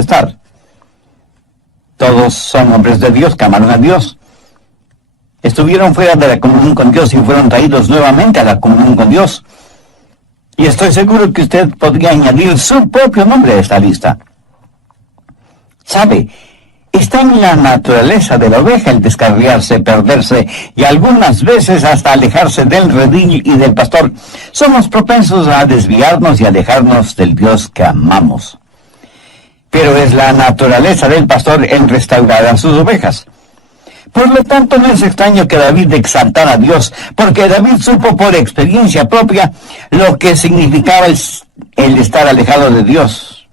contestar. Todos son hombres de Dios que amaron a Dios. Estuvieron fuera de la comunión con Dios y fueron traídos nuevamente a la comunión con Dios. Y estoy seguro que usted podría añadir su propio nombre a esta lista. ¿Sabe? Está en la naturaleza de la oveja el descarriarse, perderse y algunas veces hasta alejarse del redil y del pastor. Somos propensos a desviarnos y alejarnos del Dios que amamos. Pero es la naturaleza del pastor en restaurar a sus ovejas. Por lo tanto, no es extraño que David exaltara a Dios, porque David supo por experiencia propia lo que significaba el estar alejado de Dios.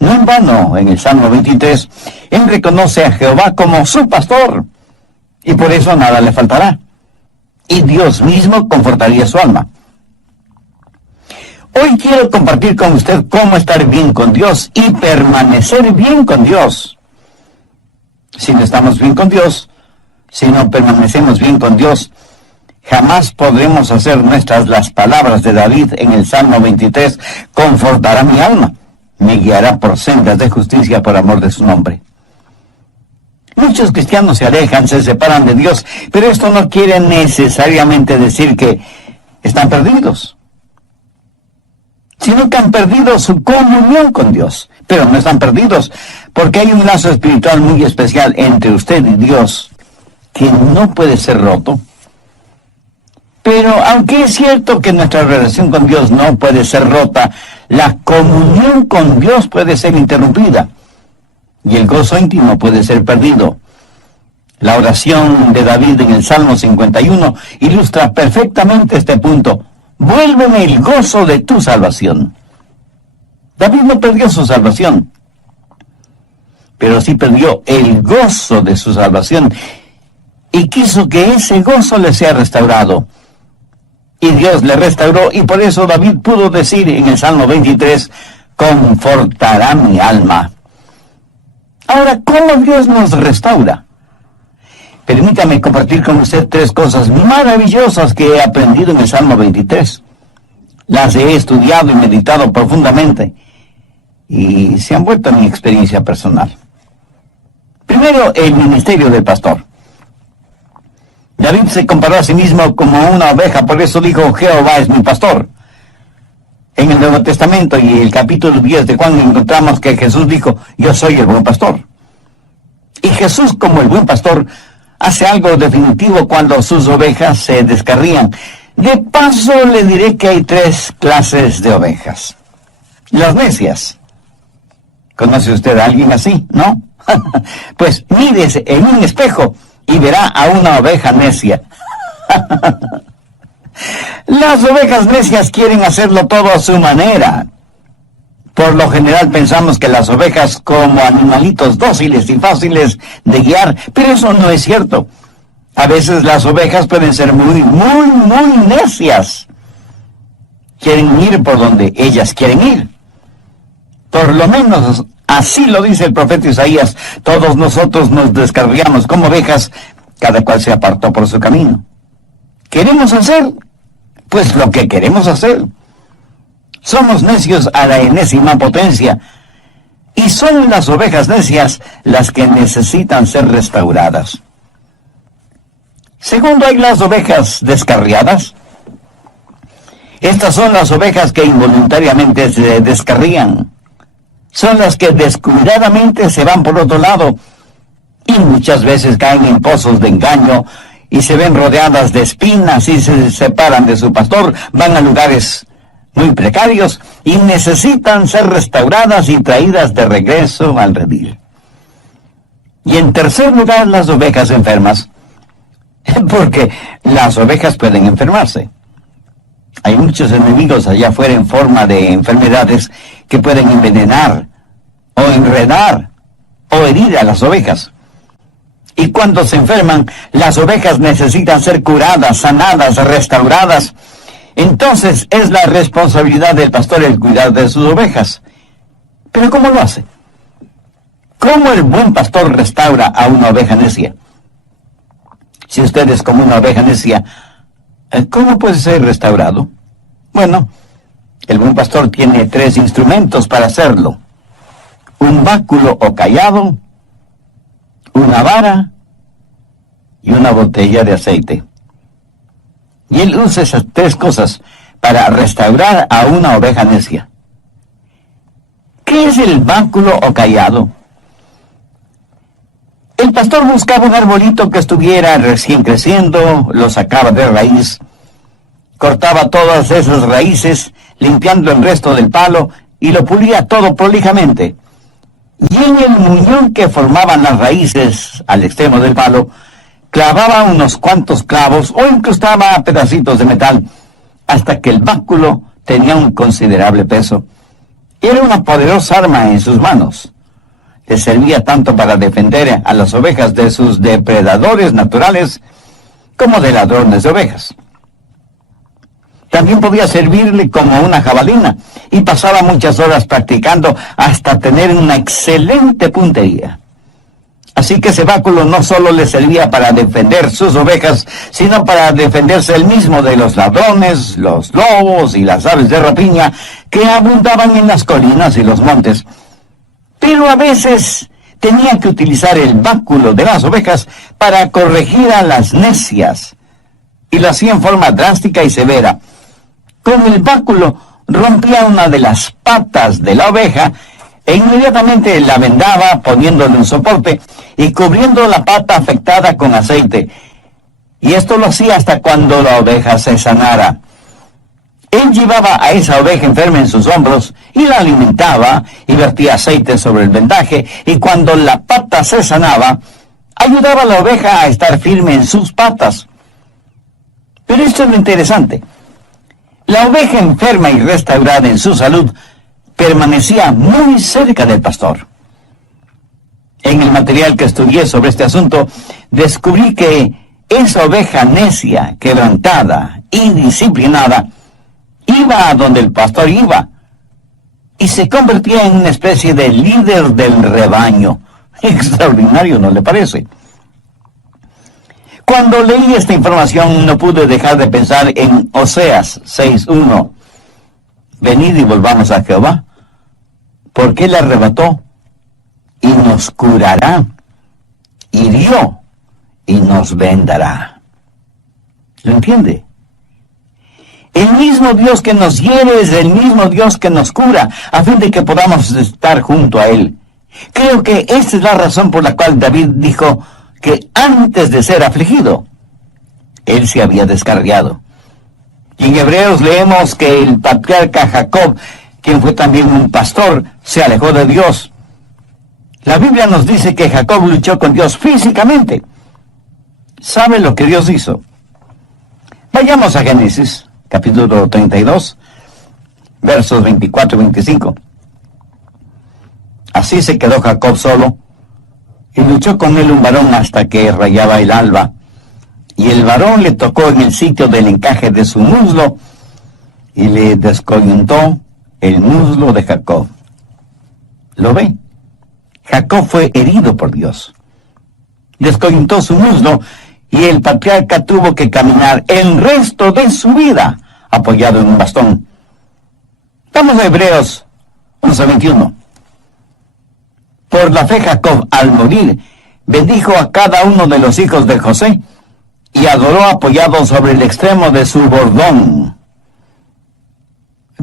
No en vano, en el Salmo 23, él reconoce a Jehová como su pastor, y por eso nada le faltará. Y Dios mismo confortaría su alma. Hoy quiero compartir con usted cómo estar bien con Dios y permanecer bien con Dios. Si no estamos bien con Dios, si no permanecemos bien con Dios, jamás podremos hacer nuestras las palabras de David en el Salmo 23, confortará mi alma, me guiará por sendas de justicia por amor de su nombre. Muchos cristianos se alejan, se separan de Dios, pero esto no quiere necesariamente decir que están perdidos, sino que han perdido su comunión con Dios. Pero no están perdidos, porque hay un lazo espiritual muy especial entre usted y Dios, que no puede ser roto. Pero aunque es cierto que nuestra relación con Dios no puede ser rota, la comunión con Dios puede ser interrumpida, y el gozo íntimo puede ser perdido. La oración de David en el Salmo 51 ilustra perfectamente este punto. Vuélveme el gozo de tu salvación. David no perdió su salvación, pero sí perdió el gozo de su salvación, y quiso que ese gozo le sea restaurado. Y Dios le restauró, y por eso David pudo decir en el Salmo 23, confortará mi alma. Ahora, ¿cómo Dios nos restaura? Permítame compartir con usted 3 cosas maravillosas que he aprendido en el Salmo 23. Las he estudiado y meditado profundamente, y se han vuelto mi experiencia personal. Primero, el ministerio del pastor. David se comparó a sí mismo como una oveja, por eso dijo, Jehová es mi pastor. En el Nuevo Testamento y el capítulo 10 de Juan encontramos que Jesús dijo, yo soy el buen pastor. Y Jesús, como el buen pastor, hace algo definitivo cuando sus ovejas se descarrían. De paso, le diré que hay 3 clases de ovejas. Las necias. ¿Conoce usted a alguien así, no? Pues mírese en un espejo y verá a una oveja necia. Las ovejas necias quieren hacerlo todo a su manera. Por lo general pensamos que las ovejas como animalitos dóciles y fáciles de guiar, pero eso no es cierto. A veces las ovejas pueden ser muy necias. Quieren ir por donde ellas quieren ir. Por lo menos así lo dice el profeta Isaías. Todos nosotros nos descarriamos como ovejas, cada cual se apartó por su camino. ¿Queremos hacer? Pues lo que queremos hacer. Somos necios a la enésima potencia, y son las ovejas necias las que necesitan ser restauradas. Segundo, hay las ovejas descarriadas. Estas son las ovejas que involuntariamente se descarrían. Son las que descuidadamente se van por otro lado, y muchas veces caen en pozos de engaño, y se ven rodeadas de espinas y se separan de su pastor, van a lugares muy precarios y necesitan ser restauradas y traídas de regreso al redil. Y en tercer lugar, las ovejas enfermas, porque las ovejas pueden enfermarse. Hay muchos enemigos allá afuera en forma de enfermedades que pueden envenenar, o enredar, o herir a las ovejas. Y cuando se enferman, las ovejas necesitan ser curadas, sanadas, restauradas. Entonces es la responsabilidad del pastor el cuidar de sus ovejas. ¿Pero cómo lo hace? ¿Cómo el buen pastor restaura a una oveja necia? Si usted es como una oveja necia, ¿cómo puede ser restaurado? Bueno, el buen pastor tiene 3 instrumentos para hacerlo. un báculo o cayado, una vara y una botella de aceite. Y él usa esas tres cosas para restaurar a una oveja necia. ¿Qué es el báculo o cayado? El pastor buscaba un arbolito que estuviera recién creciendo, lo sacaba de raíz, cortaba todas esas raíces, limpiando el resto del palo, y lo pulía todo prolijamente. Y en el muñón que formaban las raíces al extremo del palo, clavaba unos cuantos clavos o incrustaba pedacitos de metal, hasta que el báculo tenía un considerable peso. Era una poderosa arma en sus manos. Le servía tanto para defender a las ovejas de sus depredadores naturales como de ladrones de ovejas. También podía servirle como una jabalina y pasaba muchas horas practicando hasta tener una excelente puntería. Así que ese báculo no solo le servía para defender sus ovejas, sino para defenderse él mismo de los ladrones, los lobos y las aves de rapiña que abundaban en las colinas y los montes. Pero a veces tenía que utilizar el báculo de las ovejas para corregir a las necias, y lo hacía en forma drástica y severa. Con el báculo rompía una de las patas de la oveja e inmediatamente la vendaba poniéndole un soporte y cubriendo la pata afectada con aceite. Y esto lo hacía hasta cuando la oveja se sanara. Él llevaba a esa oveja enferma en sus hombros y la alimentaba y vertía aceite sobre el vendaje, y cuando la pata se sanaba, ayudaba a la oveja a estar firme en sus patas. Pero esto es lo interesante. La oveja enferma y restaurada en su salud permanecía muy cerca del pastor. En el material que estudié sobre este asunto, descubrí que esa oveja necia, quebrantada, indisciplinada, iba a donde el pastor iba y se convertía en una especie de líder del rebaño. Extraordinario, ¿no le parece? Cuando leí esta información no pude dejar de pensar en Oseas 6:1. Venid y volvamos a Jehová, porque Él arrebató y nos curará, hirió y nos vendará. ¿Lo entiende? El mismo Dios que nos hiere es el mismo Dios que nos cura, a fin de que podamos estar junto a Él. Creo que esta es la razón por la cual David dijo que antes de ser afligido, Él se había descarriado. Y en Hebreos leemos que el patriarca Jacob, quien fue también un pastor, se alejó de Dios. La Biblia nos dice que Jacob luchó con Dios físicamente. ¿Sabe lo que Dios hizo? Vayamos a Génesis, capítulo 32, versos 24 y 25. Así se quedó Jacob solo, y luchó con él un varón hasta que rayaba el alba. Y el varón le tocó en el sitio del encaje de su muslo, y le descoyuntó el muslo de Jacob. ¿Lo ve? Jacob fue herido por Dios. Descoyuntó su muslo, y el patriarca tuvo que caminar el resto de su vida apoyado en un bastón. Vamos a Hebreos 11:21. Por la fe Jacob, al morir, bendijo a cada uno de los hijos de José, y adoró apoyado sobre el extremo de su bordón.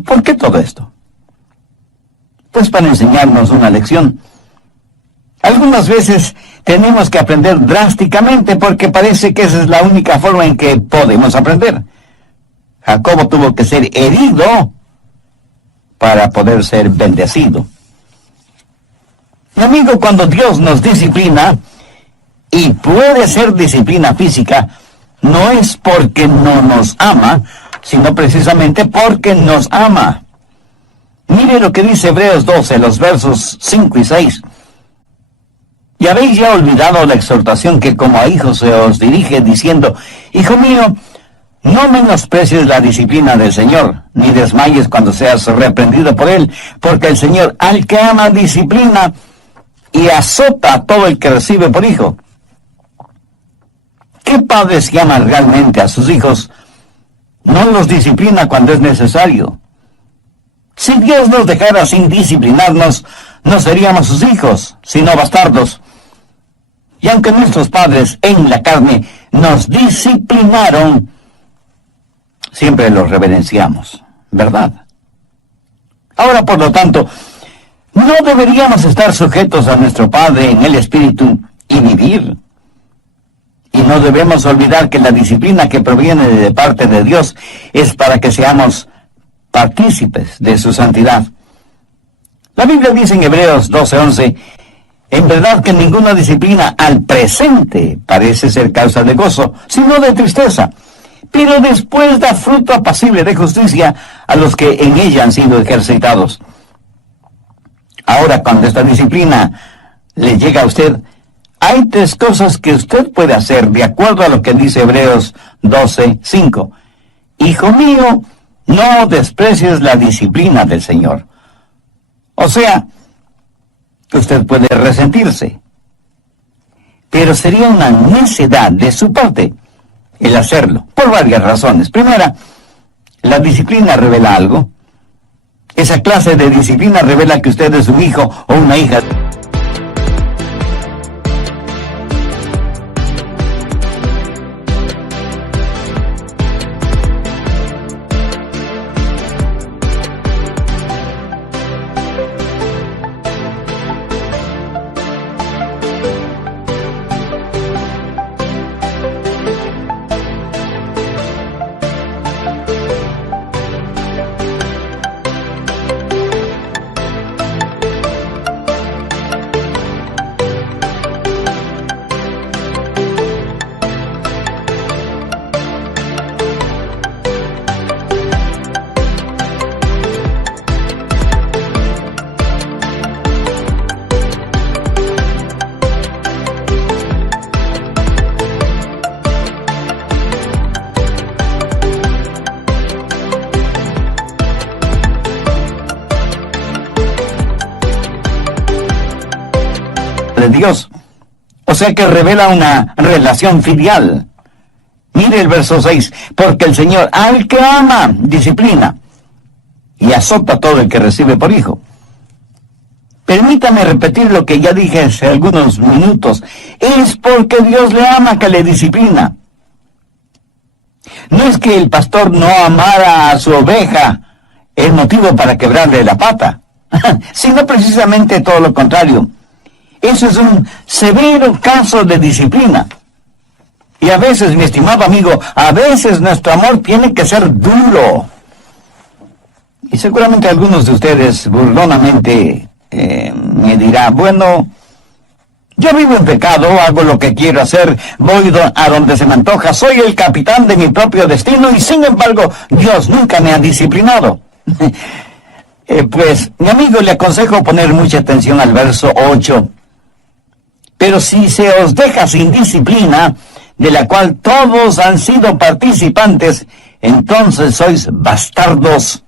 ¿Por qué todo esto? Pues para enseñarnos una lección. Algunas veces tenemos que aprender drásticamente porque parece que esa es la única forma en que podemos aprender. Jacobo tuvo que ser herido para poder ser bendecido. Mi amigo, cuando Dios nos disciplina, y puede ser disciplina física, no es porque no nos ama, sino precisamente porque nos ama. Mire lo que dice Hebreos 12, los versos 5 y 6. Y habéis ya olvidado la exhortación que como a hijos se os dirige, diciendo: Hijo mío, no menosprecies la disciplina del Señor, ni desmayes cuando seas reprendido por Él, porque el Señor al que ama disciplina y azota a todo el que recibe por hijo. ¿Qué padres que aman realmente a sus hijos no los disciplina cuando es necesario? Si Dios nos dejara sin disciplinarnos, no seríamos sus hijos, sino bastardos. Y aunque nuestros padres en la carne nos disciplinaron, siempre los reverenciamos, ¿verdad? Ahora, por lo tanto, no deberíamos estar sujetos a nuestro Padre en el Espíritu y vivir. Y no debemos olvidar que la disciplina que proviene de parte de Dios es para que seamos partícipes de su santidad. La Biblia dice en Hebreos 12:11, en verdad que ninguna disciplina al presente parece ser causa de gozo, sino de tristeza, pero después da fruto apacible de justicia a los que en ella han sido ejercitados. Ahora, cuando esta disciplina le llega a usted, hay tres cosas que usted puede hacer de acuerdo a lo que dice Hebreos 12:5. Hijo mío, no desprecies la disciplina del Señor. O sea, usted puede resentirse, pero sería una necedad de su parte el hacerlo, por varias razones. Primera, la disciplina revela algo. Esa clase de disciplina revela que usted es un hijo o una hija. De Dios, o sea que revela una relación filial. Mire el verso 6, porque el Señor al que ama disciplina y azota a todo el que recibe por hijo. Permítame repetir lo que ya dije hace algunos minutos, es porque Dios le ama que le disciplina. No es que el pastor no amara a su oveja, el motivo para quebrarle la pata, sino precisamente todo lo contrario. Eso es un severo caso de disciplina. Y a veces, mi estimado amigo, a veces nuestro amor tiene que ser duro. Y seguramente algunos de ustedes burlonamente me dirán, bueno, yo vivo en pecado, hago lo que quiero hacer, voy a donde se me antoja, soy el capitán de mi propio destino y sin embargo Dios nunca me ha disciplinado. Pues, mi amigo, le aconsejo poner mucha atención al verso 8. Pero si se os deja sin disciplina, de la cual todos han sido participantes, entonces sois bastardos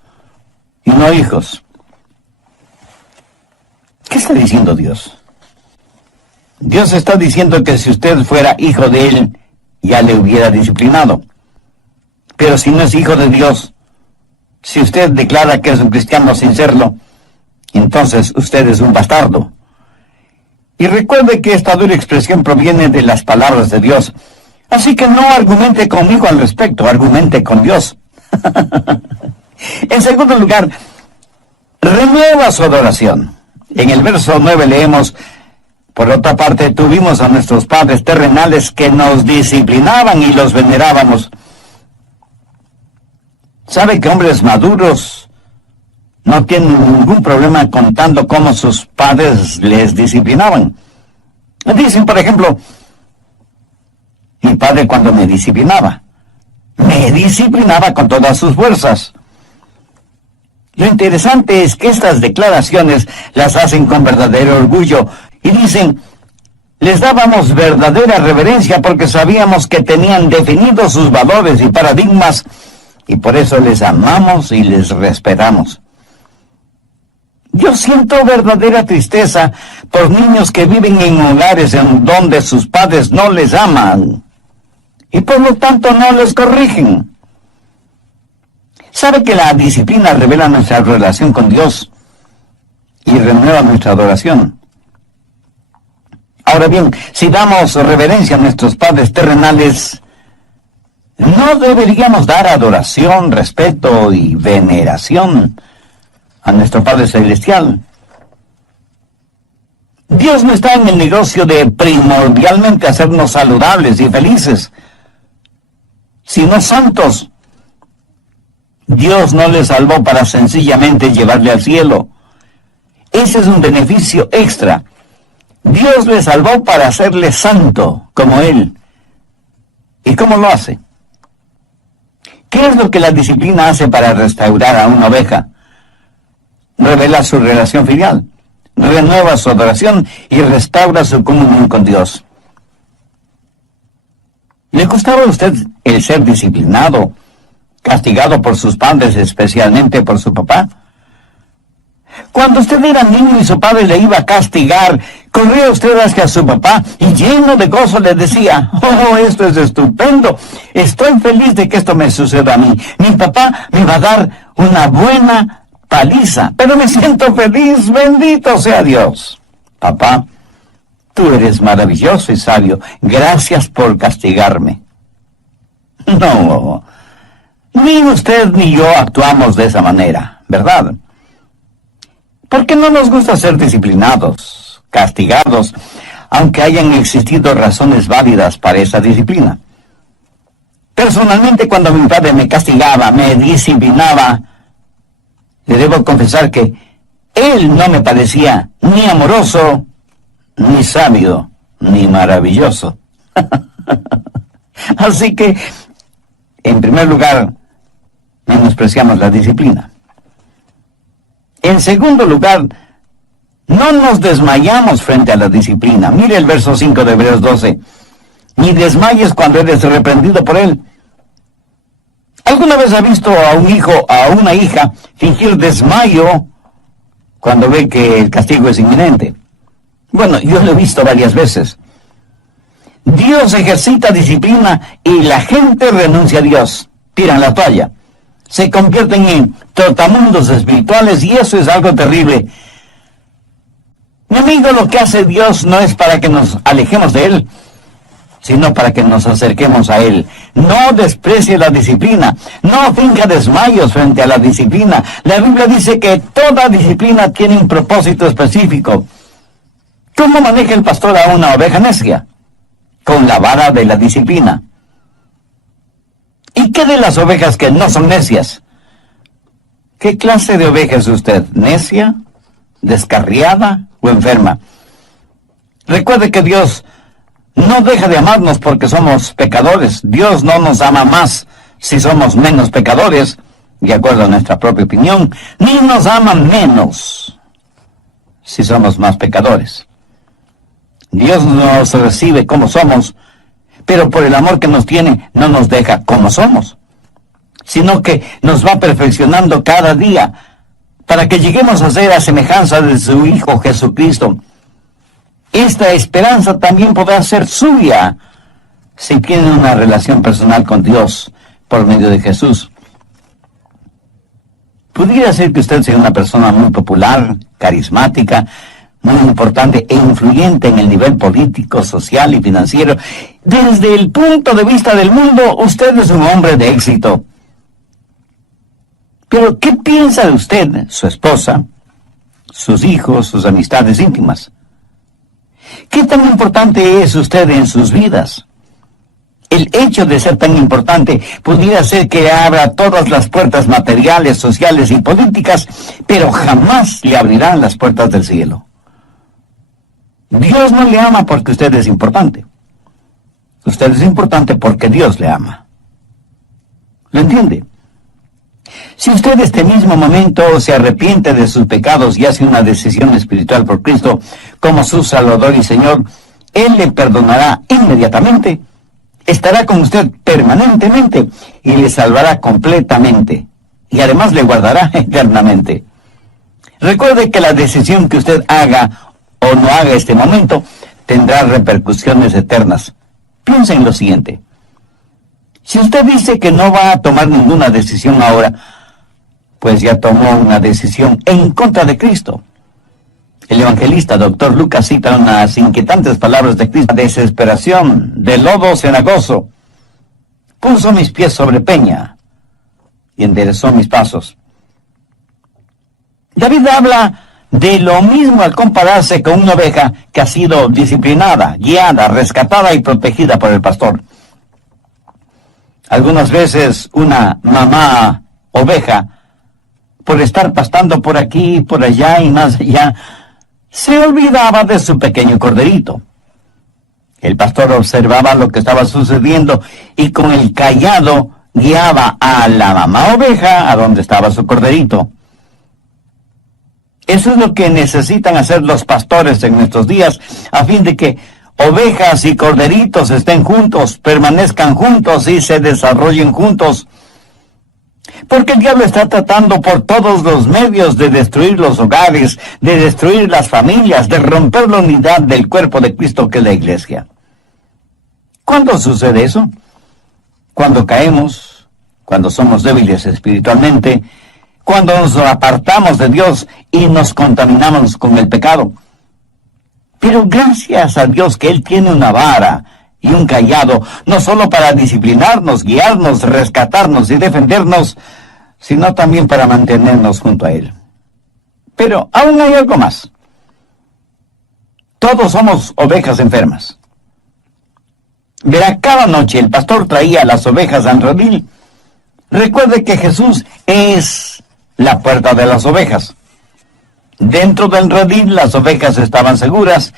y no hijos. ¿Qué está diciendo Dios? Dios está diciendo que si usted fuera hijo de Él, ya le hubiera disciplinado. Pero si no es hijo de Dios, si usted declara que es un cristiano sin serlo, entonces usted es un bastardo. Y recuerde que esta dura expresión proviene de las palabras de Dios. Así que no argumente conmigo al respecto, argumente con Dios. En segundo lugar, renueva su adoración. En el verso 9 leemos, por otra parte, tuvimos a nuestros padres terrenales que nos disciplinaban y los venerábamos. ¿Sabe que hombres maduros no tienen ningún problema contando cómo sus padres les disciplinaban? Dicen, por ejemplo, mi padre cuando me disciplinaba con todas sus fuerzas. Lo interesante es que estas declaraciones las hacen con verdadero orgullo y dicen, les dábamos verdadera reverencia porque sabíamos que tenían definidos sus valores y paradigmas y por eso les amamos y les respetamos. Yo siento verdadera tristeza por niños que viven en hogares en donde sus padres no les aman y por lo tanto no les corrigen. ¿Sabe que la disciplina revela nuestra relación con Dios? y renueva nuestra adoración. Ahora bien, si damos reverencia a nuestros padres terrenales, ¿no deberíamos dar adoración, respeto y veneración a nuestro Padre Celestial? Dios no está en el negocio de primordialmente hacernos saludables y felices, sino santos. Dios no le salvó para sencillamente llevarle al cielo. Ese es un beneficio extra. Dios le salvó para hacerle santo, como Él. ¿Y cómo lo hace? ¿Qué es lo que la disciplina hace para restaurar a una oveja? Revela su relación filial, renueva su adoración y restaura su comunión con Dios. ¿Le gustaba a usted el ser disciplinado, castigado por sus padres, especialmente por su papá? Cuando usted era niño y su padre le iba a castigar, corría usted hacia su papá y lleno de gozo le decía: «Oh, esto es estupendo, estoy feliz de que esto me suceda a mí. Mi papá me va a dar una buena paliza, pero me siento feliz, bendito sea Dios. Papá, tú eres maravilloso y sabio, gracias por castigarme». No, ni usted ni yo actuamos de esa manera, ¿verdad? ¿Por qué no nos gusta ser disciplinados, castigados, aunque hayan existido razones válidas para esa disciplina? Personalmente, cuando mi padre me castigaba, me disciplinaba, le debo confesar que él no me parecía ni amoroso, ni sabio, ni maravilloso. Así que, en primer lugar, menospreciamos la disciplina. En segundo lugar, no nos desmayamos frente a la disciplina. Mire el verso 5 de Hebreos 12. Ni desmayes cuando eres reprendido por él. ¿Alguna vez ha visto a un hijo, a una hija, fingir desmayo cuando ve que el castigo es inminente? Bueno, yo lo he visto varias veces. Dios ejercita disciplina y la gente renuncia a Dios. Tiran la toalla. Se convierten en trotamundos espirituales y eso es algo terrible. Mi amigo, lo que hace Dios no es para que nos alejemos de Él, sino para que nos acerquemos a Él. No desprecie la disciplina, no finja desmayos frente a la disciplina. La Biblia dice que toda disciplina tiene un propósito específico. ¿Cómo maneja el pastor a una oveja necia? Con la vara de la disciplina. ¿Y qué de las ovejas que no son necias? ¿Qué clase de oveja es usted? ¿Necia? ¿Descarriada o enferma? Recuerde que Dios no deja de amarnos porque somos pecadores. Dios no nos ama más si somos menos pecadores, de acuerdo a nuestra propia opinión, ni nos ama menos si somos más pecadores. Dios nos recibe como somos, pero por el amor que nos tiene, no nos deja como somos, sino que nos va perfeccionando cada día para que lleguemos a ser a semejanza de su Hijo Jesucristo. Esta esperanza también podrá ser suya si tiene una relación personal con Dios por medio de Jesús. Pudiera ser que usted sea una persona muy popular, carismática, muy importante e influyente en el nivel político, social y financiero. Desde el punto de vista del mundo, usted es un hombre de éxito. Pero, ¿qué piensa de usted, su esposa, sus hijos, sus amistades íntimas? ¿Qué tan importante es usted en sus vidas? El hecho de ser tan importante pudiera ser que abra todas las puertas materiales, sociales y políticas, pero jamás le abrirán las puertas del cielo. Dios no le ama porque usted es importante. Usted es importante porque Dios le ama. ¿Lo entiende? Si usted este mismo momento se arrepiente de sus pecados y hace una decisión espiritual por Cristo como su Salvador y Señor, Él le perdonará inmediatamente, estará con usted permanentemente y le salvará completamente. Y además le guardará eternamente. Recuerde que la decisión que usted haga o no haga este momento tendrá repercusiones eternas. Piensa en lo siguiente. Si usted dice que no va a tomar ninguna decisión ahora, pues ya tomó una decisión en contra de Cristo. El evangelista Dr. Lucas cita unas inquietantes palabras de Cristo: desesperación, de lodo cenagoso, puso mis pies sobre peña y enderezó mis pasos. David habla de lo mismo al compararse con una oveja que ha sido disciplinada, guiada, rescatada y protegida por el pastor. Algunas veces una mamá oveja, por estar pastando por aquí, por allá y más allá, se olvidaba de su pequeño corderito. El pastor observaba lo que estaba sucediendo y con el cayado guiaba a la mamá oveja a donde estaba su corderito. Eso es lo que necesitan hacer los pastores en nuestros días, a fin de que ovejas y corderitos estén juntos, permanezcan juntos y se desarrollen juntos. Porque el diablo está tratando por todos los medios de destruir los hogares, de destruir las familias, de romper la unidad del cuerpo de Cristo que es la iglesia. ¿Cuándo sucede eso? Cuando caemos, cuando somos débiles espiritualmente, cuando nos apartamos de Dios y nos contaminamos con el pecado. Pero gracias a Dios que Él tiene una vara y un cayado, no solo para disciplinarnos, guiarnos, rescatarnos y defendernos, sino también para mantenernos junto a Él. Pero aún hay algo más. Todos somos ovejas enfermas. Verá, cada noche el pastor traía las ovejas al redil. Recuerde que Jesús es la puerta de las ovejas. Dentro del redil las ovejas estaban seguras,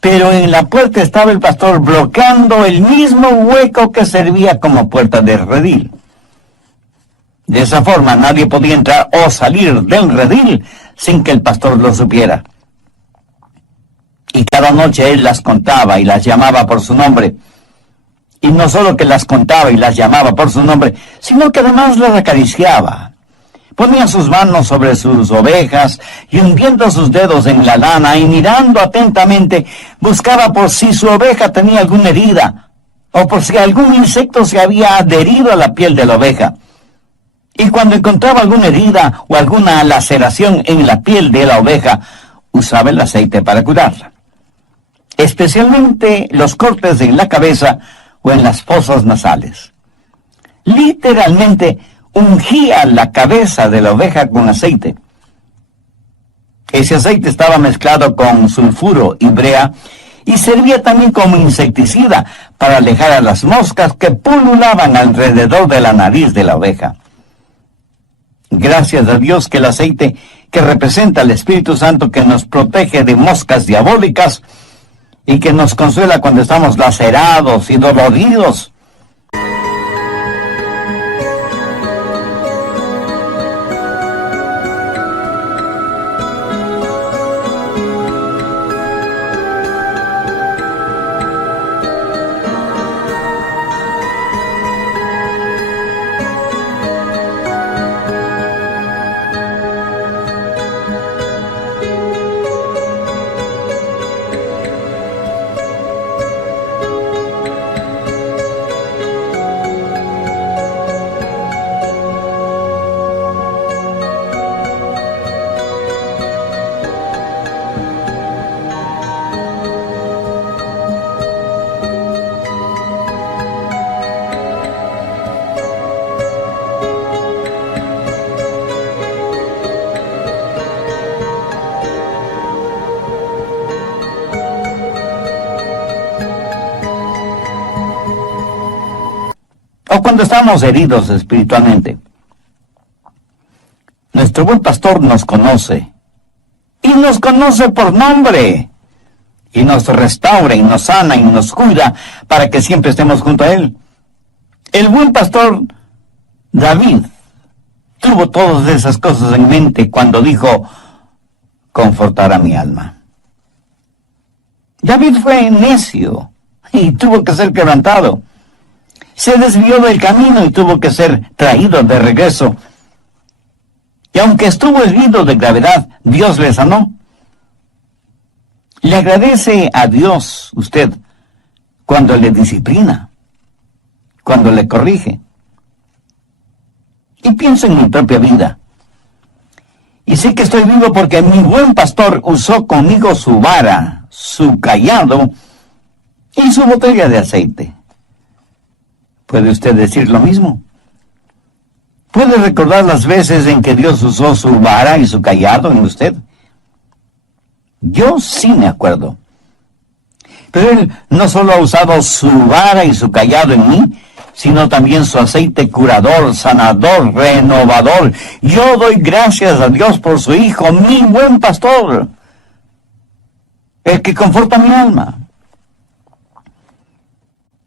pero en la puerta estaba el pastor bloqueando el mismo hueco que servía como puerta del redil. De esa forma nadie podía entrar o salir del redil sin que el pastor lo supiera. Y cada noche él las contaba y las llamaba por su nombre. Y no solo que las contaba y las llamaba por su nombre, sino que además las acariciaba. Ponía sus manos sobre sus ovejas y hundiendo sus dedos en la lana y mirando atentamente, buscaba por si su oveja tenía alguna herida o por si algún insecto se había adherido a la piel de la oveja. Y cuando encontraba alguna herida o alguna laceración en la piel de la oveja, usaba el aceite para curarla. Especialmente los cortes en la cabeza o en las fosas nasales. Literalmente ungía la cabeza de la oveja con aceite. Ese aceite estaba mezclado con sulfuro y brea y servía también como insecticida para alejar a las moscas que pululaban alrededor de la nariz de la oveja. Gracias a Dios que el aceite, que representa al Espíritu Santo que nos protege de moscas diabólicas y que nos consuela cuando estamos lacerados y doloridos, o cuando estamos heridos espiritualmente. Nuestro buen pastor nos conoce, y nos conoce por nombre, y nos restaura, y nos sana, y nos cuida, para que siempre estemos junto a Él. El buen pastor David tuvo todas esas cosas en mente cuando dijo, confortará mi alma. David fue necio, y tuvo que ser quebrantado. Se desvió del camino y tuvo que ser traído de regreso. Y aunque estuvo herido de gravedad, Dios le sanó. Le agradece a Dios usted cuando le disciplina, cuando le corrige. Y pienso en mi propia vida. Y sé que estoy vivo porque mi buen pastor usó conmigo su vara, su cayado y su botella de aceite. ¿Puede usted decir lo mismo? ¿Puede recordar las veces en que Dios usó su vara y su cayado en usted? Yo sí me acuerdo. Pero Él no solo ha usado su vara y su cayado en mí, sino también su aceite curador, sanador, renovador. Yo doy gracias a Dios por su Hijo, mi buen pastor, el que conforta mi alma.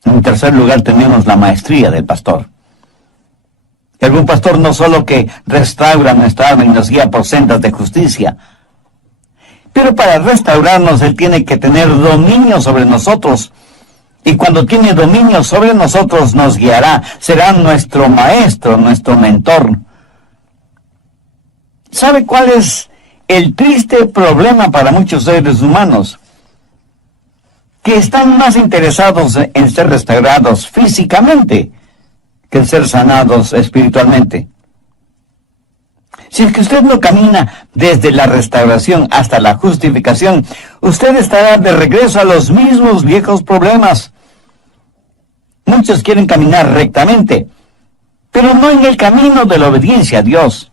En tercer lugar tenemos la maestría del pastor. El buen pastor no solo que restaura nuestra alma y nos guía por sendas de justicia, pero para restaurarnos Él tiene que tener dominio sobre nosotros. Y cuando tiene dominio sobre nosotros nos guiará, será nuestro maestro, nuestro mentor. ¿Sabe cuál es el triste problema para muchos seres humanos? Que están más interesados en ser restaurados físicamente que en ser sanados espiritualmente. Si es que usted no camina desde la restauración hasta la justificación, usted estará de regreso a los mismos viejos problemas. Muchos quieren caminar rectamente, pero no en el camino de la obediencia a Dios.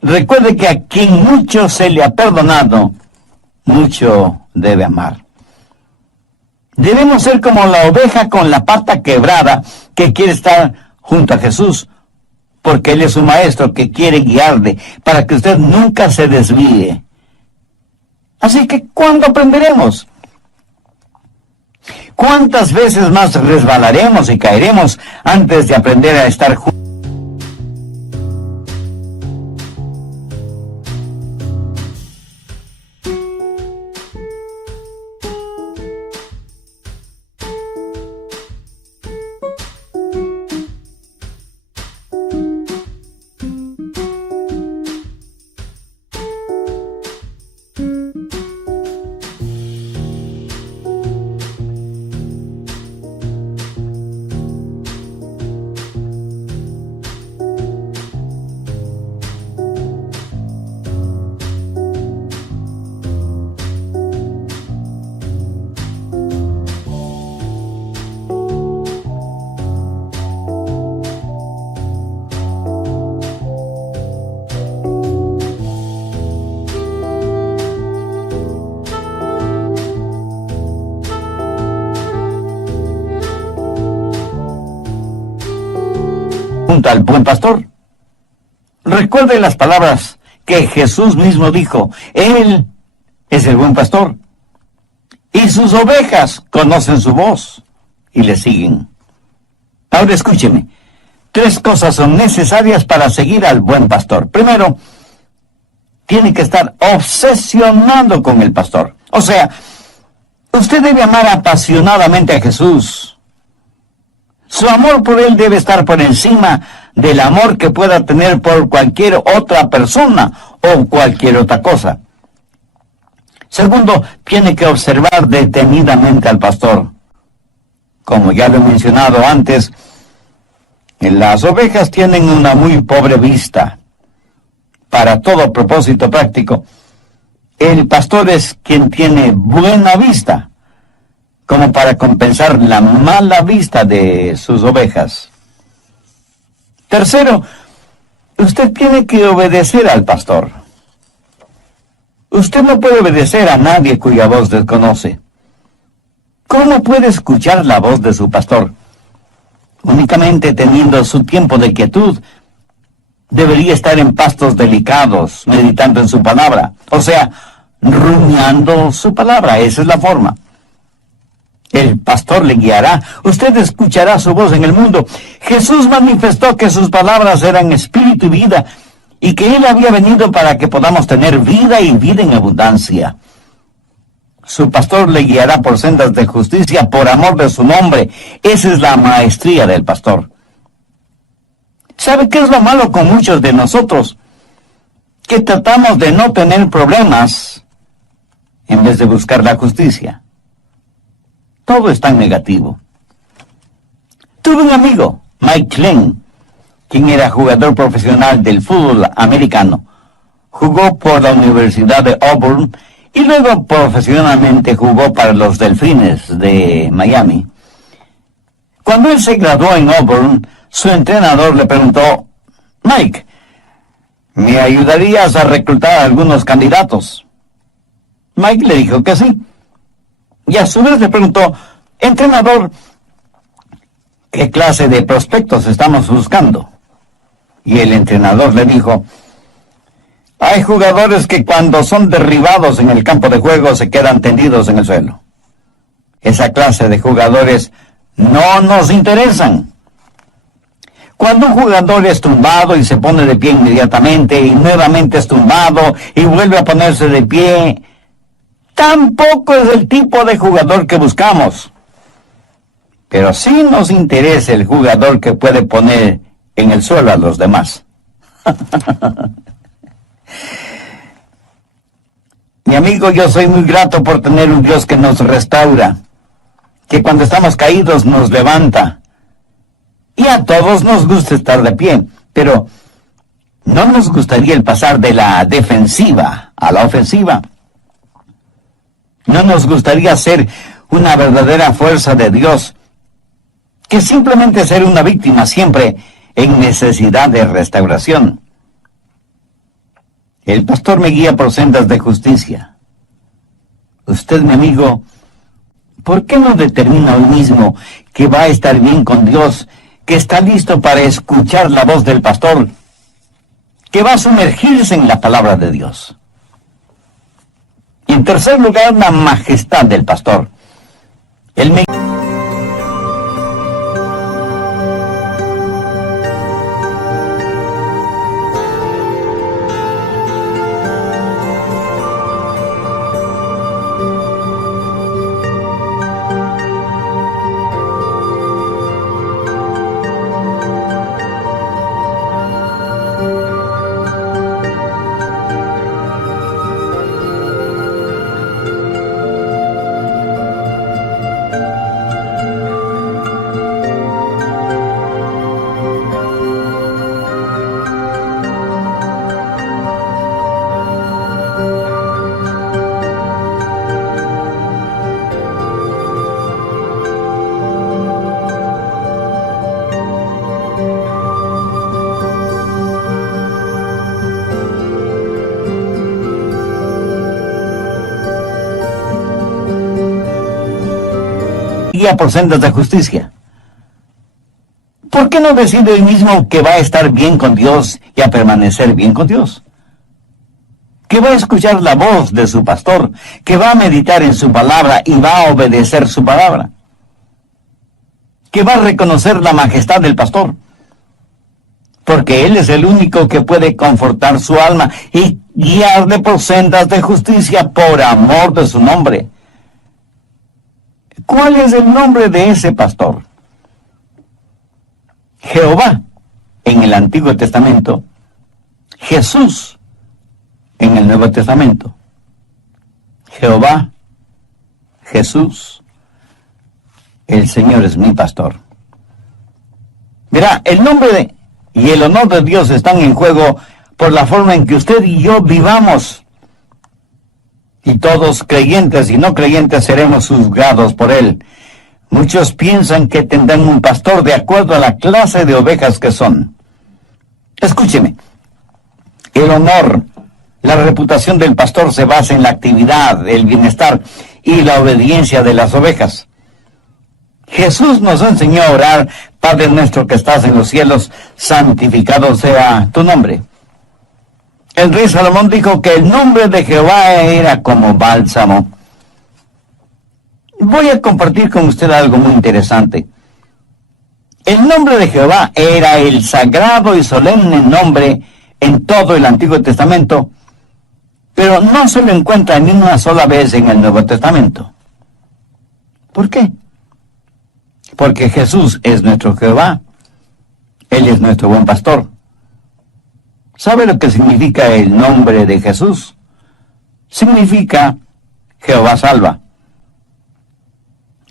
Recuerde que a quien mucho se le ha perdonado, mucho debe amar. Debemos ser como la oveja con la pata quebrada que quiere estar junto a Jesús, porque Él es un maestro que quiere guiarle para que usted nunca se desvíe. Así que, ¿cuándo aprenderemos? ¿Cuántas veces más resbalaremos y caeremos antes de aprender a estar juntos? Junto al buen pastor. Recuerde las palabras que Jesús mismo dijo. Él es el buen pastor. Y sus ovejas conocen su voz y le siguen. Ahora escúcheme. 3 cosas son necesarias para seguir al buen pastor. Primero, tiene que estar obsesionado con el pastor. O sea, usted debe amar apasionadamente a Jesús. Su amor por Él debe estar por encima del amor que pueda tener por cualquier otra persona o cualquier otra cosa. Segundo, tiene que observar detenidamente al pastor. Como ya lo he mencionado antes, las ovejas tienen una muy pobre vista. Para todo propósito práctico, el pastor es quien tiene buena vista, como para compensar la mala vista de sus ovejas. Tercero, usted tiene que obedecer al pastor. Usted no puede obedecer a nadie cuya voz desconoce. ¿Cómo puede escuchar la voz de su pastor? Únicamente teniendo su tiempo de quietud. Debería estar en pastos delicados, meditando en su palabra. O sea, rumiando su palabra. Esa es la forma. El pastor le guiará. Usted escuchará su voz en el mundo. Jesús manifestó que sus palabras eran espíritu y vida, y que Él había venido para que podamos tener vida y vida en abundancia. Su pastor le guiará por sendas de justicia por amor de su nombre. Esa es la maestría del pastor. ¿Sabe qué es lo malo con muchos de nosotros? Que tratamos de no tener problemas en vez de buscar la justicia. Todo es tan negativo. Tuve un amigo, Mike Glenn, quien era jugador profesional del fútbol americano. jugó por la Universidad de Auburn y luego profesionalmente jugó para los Delfines de Miami. Cuando él se graduó en Auburn, su entrenador le preguntó: Mike, ¿me ayudarías a reclutar a algunos candidatos? Mike le dijo que sí. Y a su vez le preguntó: entrenador, ¿qué clase de prospectos estamos buscando? Y el entrenador le dijo: hay jugadores que cuando son derribados en el campo de juego se quedan tendidos en el suelo. Esa clase de jugadores no nos interesan. Cuando un jugador es tumbado y se pone de pie inmediatamente y nuevamente es tumbado y vuelve a ponerse de pie, tampoco es el tipo de jugador que buscamos. Pero sí nos interesa el jugador que puede poner en el suelo a los demás. Mi amigo, yo soy muy grato por tener un Dios que nos restaura, que cuando estamos caídos nos levanta. Y a todos nos gusta estar de pie, pero no nos gustaría el pasar de la defensiva a la ofensiva. No nos gustaría ser una verdadera fuerza de Dios, que simplemente ser una víctima siempre en necesidad de restauración. El pastor me guía por sendas de justicia. Usted, mi amigo, ¿por qué no determina hoy mismo que va a estar bien con Dios, que está listo para escuchar la voz del pastor, que va a sumergirse en la palabra de Dios? Y en tercer lugar, la majestad del pastor. Él me guía por sendas de justicia. ¿Por qué no decide hoy mismo que va a estar bien con Dios y a permanecer bien con Dios? Que va a escuchar la voz de su pastor, que va a meditar en su palabra y va a obedecer su palabra. Que va a reconocer la majestad del pastor, porque él es el único que puede confortar su alma y guiarle por sendas de justicia por amor de su nombre. ¿Cuál es el nombre de ese pastor? Jehová en el Antiguo Testamento, Jesús en el Nuevo Testamento. Jehová, Jesús, el Señor es mi pastor. Verá, el nombre y el honor de Dios están en juego por la forma en que usted y yo vivamos. Y todos, creyentes y no creyentes, seremos juzgados por él. Muchos piensan que tendrán un pastor de acuerdo a la clase de ovejas que son. Escúcheme, el honor, la reputación del pastor se basa en la actividad, el bienestar y la obediencia de las ovejas. Jesús nos enseñó a orar: Padre nuestro que estás en los cielos, santificado sea tu nombre. El rey Salomón dijo que el nombre de Jehová era como bálsamo. Voy a compartir con usted algo muy interesante. El nombre de Jehová era el sagrado y solemne nombre en todo el Antiguo Testamento, pero no se lo encuentra ni una sola vez en el Nuevo Testamento. ¿Por qué? Porque Jesús es nuestro Jehová. Él es nuestro buen pastor. ¿Sabe lo que significa el nombre de Jesús? Significa Jehová salva.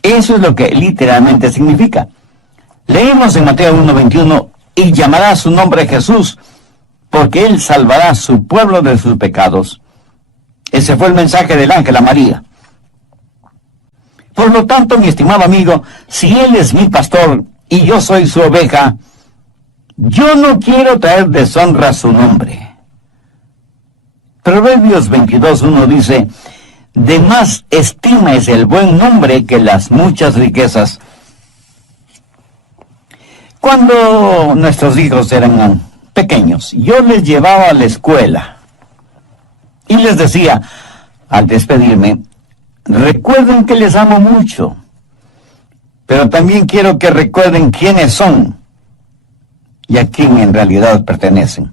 Eso es lo que literalmente significa. Leemos en Mateo 1:21, y llamará su nombre Jesús, porque Él salvará a su pueblo de sus pecados. Ese fue el mensaje del ángel a María. Por lo tanto, mi estimado amigo, si Él es mi pastor y yo soy su oveja, yo no quiero traer deshonra a su nombre. Proverbios 22:1 dice, de más estima es el buen nombre que las muchas riquezas. Cuando nuestros hijos eran pequeños, yo les llevaba a la escuela y les decía, al despedirme, recuerden que les amo mucho, pero también quiero que recuerden quiénes son y a quién en realidad pertenecen.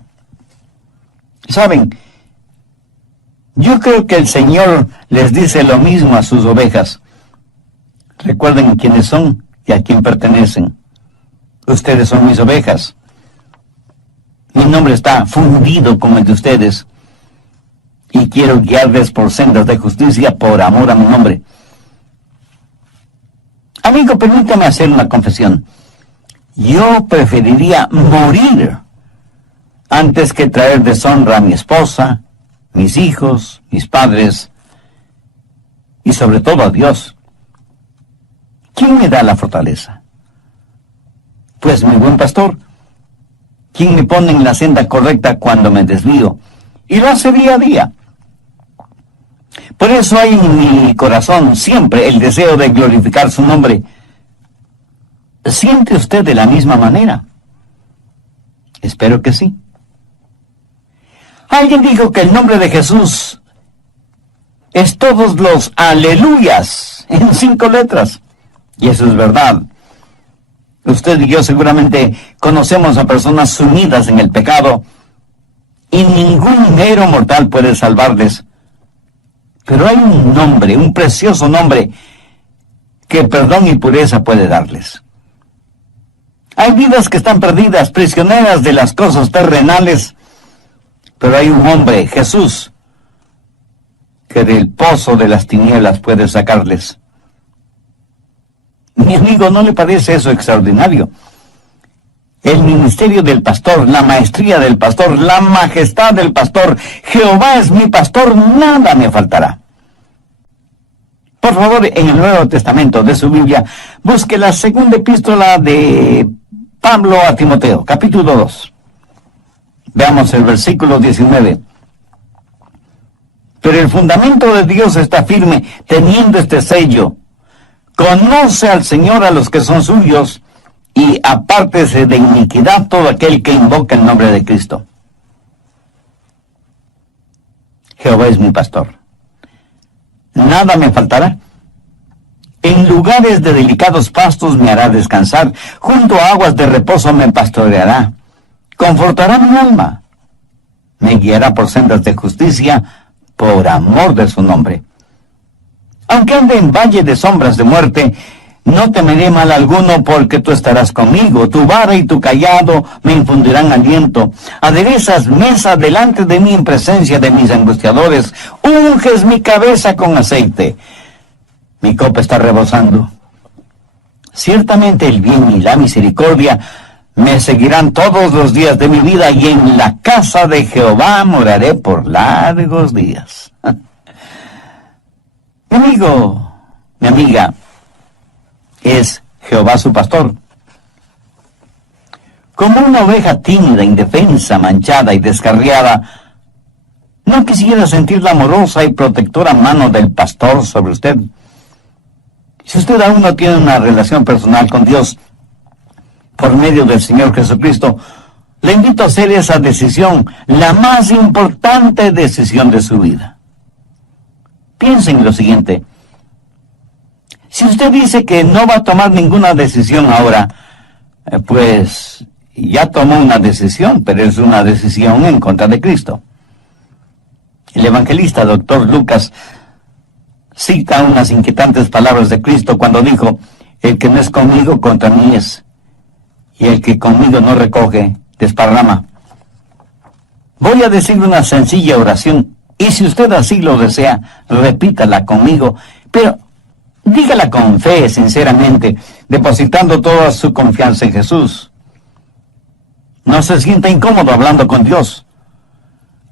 ¿Saben? Yo creo que el Señor les dice lo mismo a sus ovejas. Recuerden quiénes son y a quién pertenecen. Ustedes son mis ovejas. Mi nombre está fundido con el de ustedes. Y quiero guiarles por sendas de justicia por amor a mi nombre. Amigo, permítame hacer una confesión. Yo preferiría morir antes que traer deshonra a mi esposa, mis hijos, mis padres y sobre todo a Dios. ¿Quién me da la fortaleza? Pues mi buen pastor, quien me pone en la senda correcta cuando me desvío, y lo hace día a día. Por eso hay en mi corazón siempre el deseo de glorificar su nombre. ¿Siente usted de la misma manera? Espero que sí. Alguien dijo que el nombre de Jesús es todos los aleluyas en 5 letras. Y eso es verdad. Usted y yo seguramente conocemos a personas sumidas en el pecado y ningún mero mortal puede salvarles. Pero hay un nombre, un precioso nombre, que perdón y pureza puede darles. Hay vidas que están perdidas, prisioneras de las cosas terrenales, pero hay un hombre, Jesús, que del pozo de las tinieblas puede sacarles. Mi amigo, ¿no le parece eso extraordinario? El ministerio del pastor, la maestría del pastor, la majestad del pastor, Jehová es mi pastor, nada me faltará. Por favor, en el Nuevo Testamento de su Biblia, busque la segunda epístola de Pablo a Timoteo, capítulo 2. Veamos el versículo 19. Pero el fundamento de Dios está firme, teniendo este sello. Conoce al Señor a los que son suyos, y apártese de iniquidad todo aquel que invoca el nombre de Cristo. Jehová es mi pastor. Nada me faltará. En lugares de delicados pastos me hará descansar, junto a aguas de reposo me pastoreará. Confortará mi alma. Me guiará por sendas de justicia, por amor de su nombre. Aunque ande en valle de sombras de muerte, no temeré mal alguno, porque tú estarás conmigo. Tu vara y tu cayado me infundirán aliento. Aderezas mesa delante de mí en presencia de mis angustiadores. Unges mi cabeza con aceite. Mi copa está rebosando. Ciertamente el bien y la misericordia me seguirán todos los días de mi vida, y en la casa de Jehová moraré por largos días. Mi amigo, mi amiga, es Jehová su pastor. Como una oveja tímida, indefensa, manchada y descarriada, ¿no quisiera sentir la amorosa y protectora mano del pastor sobre usted? Si usted aún no tiene una relación personal con Dios por medio del Señor Jesucristo, le invito a hacer esa decisión, la más importante decisión de su vida. Piensen en lo siguiente. Si usted dice que no va a tomar ninguna decisión ahora, pues ya tomó una decisión, pero es una decisión en contra de Cristo. El evangelista Dr. Lucas cita unas inquietantes palabras de Cristo cuando dijo: el que no es conmigo, contra mí es, y el que conmigo no recoge, desparrama. Voy a decir una sencilla oración, y si usted así lo desea, repítala conmigo, pero dígala con fe, sinceramente, depositando toda su confianza en Jesús. No se sienta incómodo hablando con Dios.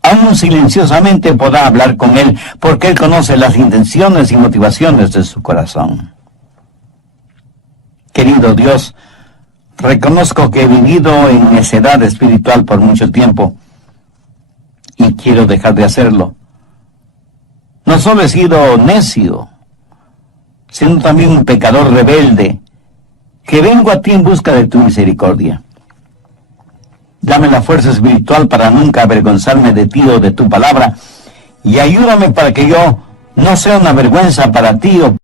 aún silenciosamente podrá hablar con Él, porque Él conoce las intenciones y motivaciones de su corazón. Querido Dios, reconozco que he vivido en necedad espiritual por mucho tiempo y quiero dejar de hacerlo. No solo he sido necio, sino también un pecador rebelde, que vengo a ti en busca de tu misericordia. Dame la fuerza espiritual para nunca avergonzarme de ti o de tu palabra, y ayúdame para que yo no sea una vergüenza para ti o